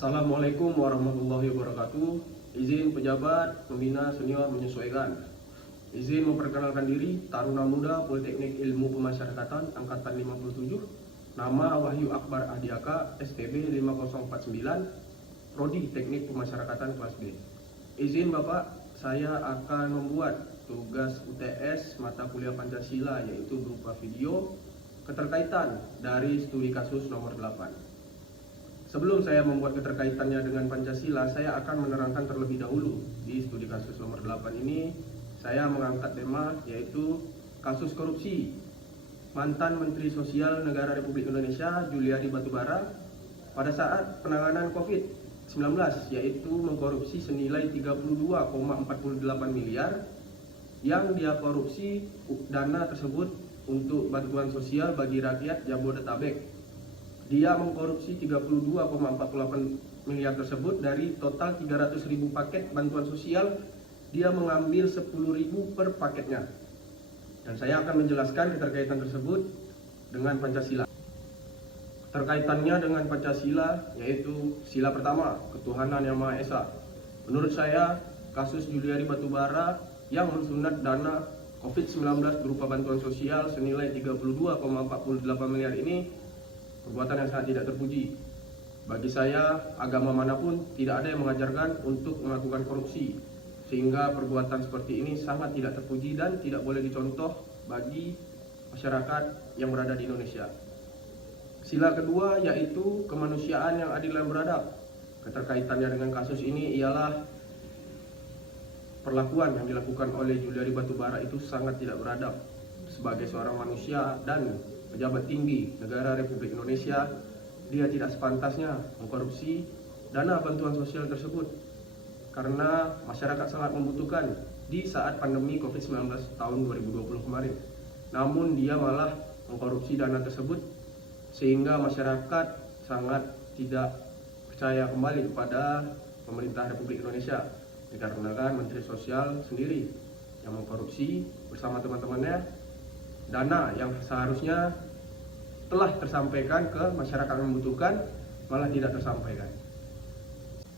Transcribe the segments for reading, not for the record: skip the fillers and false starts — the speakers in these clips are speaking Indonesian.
Assalamualaikum warahmatullahi wabarakatuh. Izin pejabat, pembina senior menyesuaikan. Izin memperkenalkan diri, Taruna Muda Politeknik Ilmu Pemasyarakatan Angkatan 57. Nama Wahyu Akbar Ahdiaka, STB 5049, Prodi Teknik Pemasyarakatan kelas B. Izin Bapak, saya akan membuat tugas UTS mata kuliah Pancasila, yaitu berupa video keterkaitan dari studi kasus nomor 8. Sebelum saya membuat keterkaitannya dengan Pancasila, saya akan menerangkan terlebih dahulu. Di studi kasus nomor 8 ini, saya mengangkat tema yaitu kasus korupsi mantan Menteri Sosial Negara Republik Indonesia Juliari Batubara pada saat penanganan COVID-19, yaitu mengkorupsi senilai 32,48 miliar yang dia korupsi dana tersebut untuk bantuan sosial bagi rakyat Jabodetabek. Dia mengkorupsi 32,48 miliar tersebut dari total 300.000 paket bantuan sosial. Dia mengambil 10.000 per paketnya. Dan saya akan menjelaskan keterkaitan tersebut dengan Pancasila. Terkaitannya dengan Pancasila yaitu sila pertama, ketuhanan yang Maha Esa. Menurut saya, kasus Juliari Batubara yang mensunat dana COVID-19 berupa bantuan sosial senilai 32,48 miliar ini perbuatan yang sangat tidak terpuji. Bagi saya, agama manapun tidak ada yang mengajarkan untuk melakukan korupsi, sehingga perbuatan seperti ini sangat tidak terpuji dan tidak boleh dicontoh bagi masyarakat yang berada di Indonesia. Sila kedua yaitu kemanusiaan yang adil dan beradab. Keterkaitannya dengan kasus ini ialah perlakuan yang dilakukan oleh Juliari Batubara itu sangat tidak beradab. Sebagai seorang manusia dan pejabat tinggi negara Republik Indonesia, dia tidak sepantasnya mengkorupsi dana bantuan sosial tersebut karena masyarakat sangat membutuhkan di saat pandemi COVID-19 tahun 2020 kemarin. Namun dia malah mengkorupsi dana tersebut sehingga masyarakat sangat tidak percaya kembali kepada pemerintah Republik Indonesia, dikarenakan Menteri Sosial sendiri yang mengkorupsi bersama teman-temannya dana yang seharusnya telah tersampaikan ke masyarakat yang membutuhkan, malah tidak tersampaikan.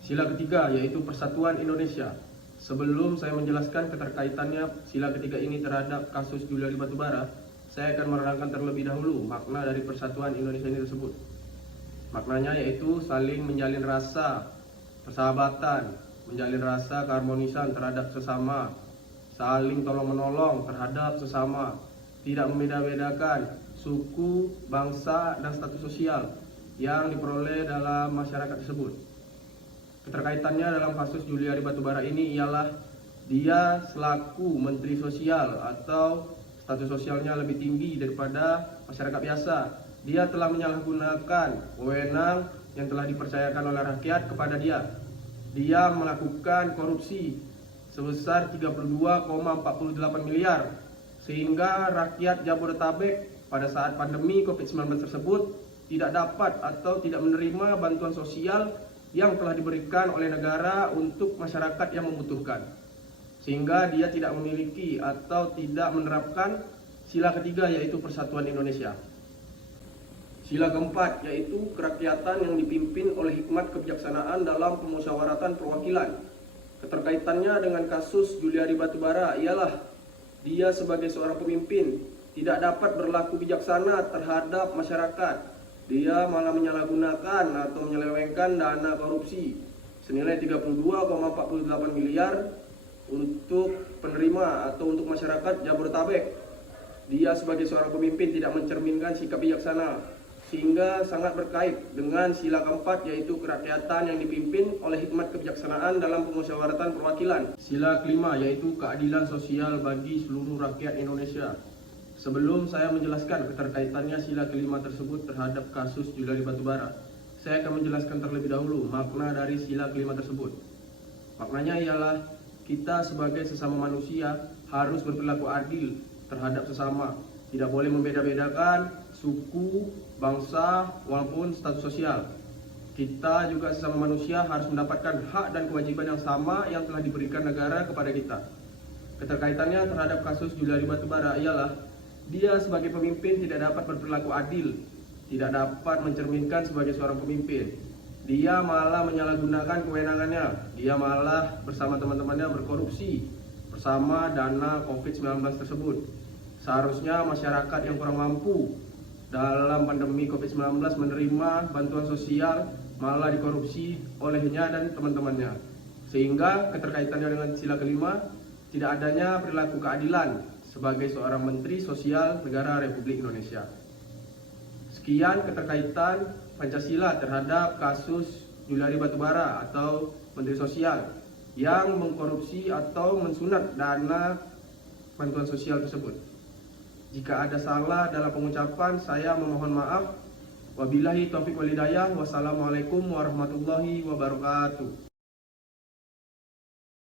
Sila ketiga yaitu persatuan Indonesia. Sebelum saya menjelaskan keterkaitannya sila ketiga ini terhadap kasus Juliari Batubara, saya akan menerangkan terlebih dahulu makna dari persatuan Indonesia ini tersebut. Maknanya yaitu saling menjalin rasa persahabatan, menjalin rasa keharmonisan terhadap sesama, saling tolong-menolong terhadap sesama, tidak membeda-bedakan suku, bangsa, dan status sosial yang diperoleh dalam masyarakat tersebut. Keterkaitannya dalam kasus Juliari Batubara ini ialah dia selaku Menteri Sosial atau status sosialnya lebih tinggi daripada masyarakat biasa. Dia telah menyalahgunakan wewenang yang telah dipercayakan oleh rakyat kepada dia. Dia melakukan korupsi sebesar 32,48 miliar sehingga rakyat Jabodetabek pada saat pandemi COVID-19 tersebut tidak dapat atau tidak menerima bantuan sosial yang telah diberikan oleh negara untuk masyarakat yang membutuhkan, sehingga dia tidak memiliki atau tidak menerapkan sila ketiga yaitu persatuan Indonesia. Sila keempat yaitu kerakyatan yang dipimpin oleh hikmat kebijaksanaan dalam pemusyawaratan perwakilan. Keterkaitannya dengan kasus Juliari Batubara ialah dia sebagai seorang pemimpin tidak dapat berlaku bijaksana terhadap masyarakat. Dia malah menyalahgunakan atau menyelewengkan dana korupsi senilai 32,48 miliar untuk penerima atau untuk masyarakat Jabodetabek. Dia sebagai seorang pemimpin tidak mencerminkan sikap bijaksana, sehingga sangat berkait dengan sila keempat yaitu kerakyatan yang dipimpin oleh hikmat kebijaksanaan dalam pemusyawaratan perwakilan. Sila kelima yaitu keadilan sosial bagi seluruh rakyat Indonesia. Sebelum saya menjelaskan keterkaitannya sila kelima tersebut terhadap kasus Juliari Batubara, saya akan menjelaskan terlebih dahulu makna dari sila kelima tersebut. Maknanya ialah kita sebagai sesama manusia harus berperilaku adil terhadap sesama, tidak boleh membeda-bedakan suku, bangsa, maupun status sosial. Kita juga sesama manusia harus mendapatkan hak dan kewajiban yang sama yang telah diberikan negara kepada kita. Keterkaitannya terhadap kasus Juliari Batubara ialah dia sebagai pemimpin tidak dapat berperilaku adil, tidak dapat mencerminkan sebagai seorang pemimpin. dia malah menyalahgunakan kewenangannya. Dia malah bersama teman-temannya berkorupsi bersama dana COVID-19 tersebut. Seharusnya masyarakat yang kurang mampu dalam pandemi COVID-19 menerima bantuan sosial malah dikorupsi olehnya dan teman-temannya. Sehingga keterkaitannya dengan sila kelima, tidak adanya perilaku keadilan sebagai seorang Menteri Sosial Negara Republik Indonesia. Sekian keterkaitan Pancasila terhadap kasus Juliari Batubara atau Menteri Sosial yang mengkorupsi atau mensunat dana bantuan sosial tersebut. Jika ada salah dalam pengucapan, saya memohon maaf. Wabillahi taufiq wal hidayah. Wassalamualaikum warahmatullahi wabarakatuh.